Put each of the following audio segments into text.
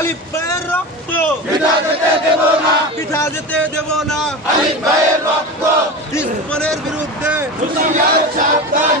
আলিফ ভাইয়ের রক্ত পিঠা যেতে দেব না। আলিফ ভাইয়ের রক্ত দুশ্মনের বিরুদ্ধে হুঁশিয়ার সাবধান।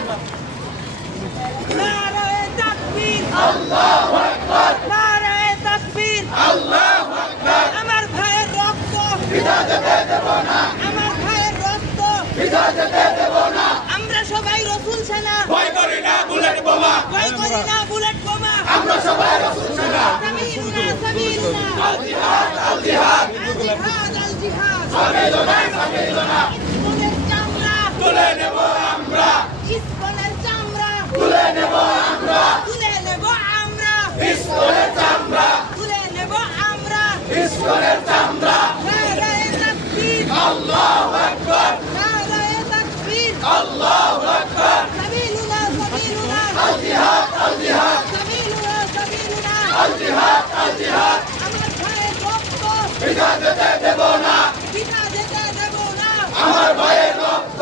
নারায়ে তাকবীর, আল্লাহু আকবার, নারায়ে তাকবীর, আল্লাহু আকবার। আমার ভাইয়ের রক্ত পিঠা যেতে দেব না, আমার ভাইয়ের রক্ত পিঠা যেতে দেব না। আমরা সবাই রাসূল সেনা, ভয় করি না বুলেট বোমা, ভয় করি না বুলেট বোমা। আমরা সবাই রাসূল সেনা। সাবিলুনা সাবিলুনা, আল জিহাদ আল জিহাদ, আল জিহাদ আল জিহাদ। সাবিলুনা সাবিলুনা, ইসলামের চামড়া তুলে নেব আমরা, ইসলামের চামড়া তুলে নেব আমরা, তুলে নেব আমরা, ইসলামের চামড়া, তুলে নেব আমরা। ইসলামের চামড়া। নারায়ে তাকবীর, আল্লাহু আকবার, নারায়ে তাকবীর, আল্লাহু আকবার। সাবিলুনা সাবিলুনা, আল জিহাদ আল জিহাদ, সাবিলুনা সাবিলুনা। আল জিহাদ আল জিহাদ। আমার ভাইয়ের রক্ত পিঠা যেতে দেব না, পিতা যেতে দেব না। আমার ভাইয়ের রক্ত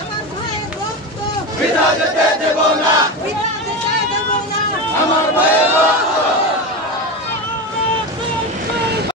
আমার ভাইয়ের রক্ত পিঠা যেতে দেব না।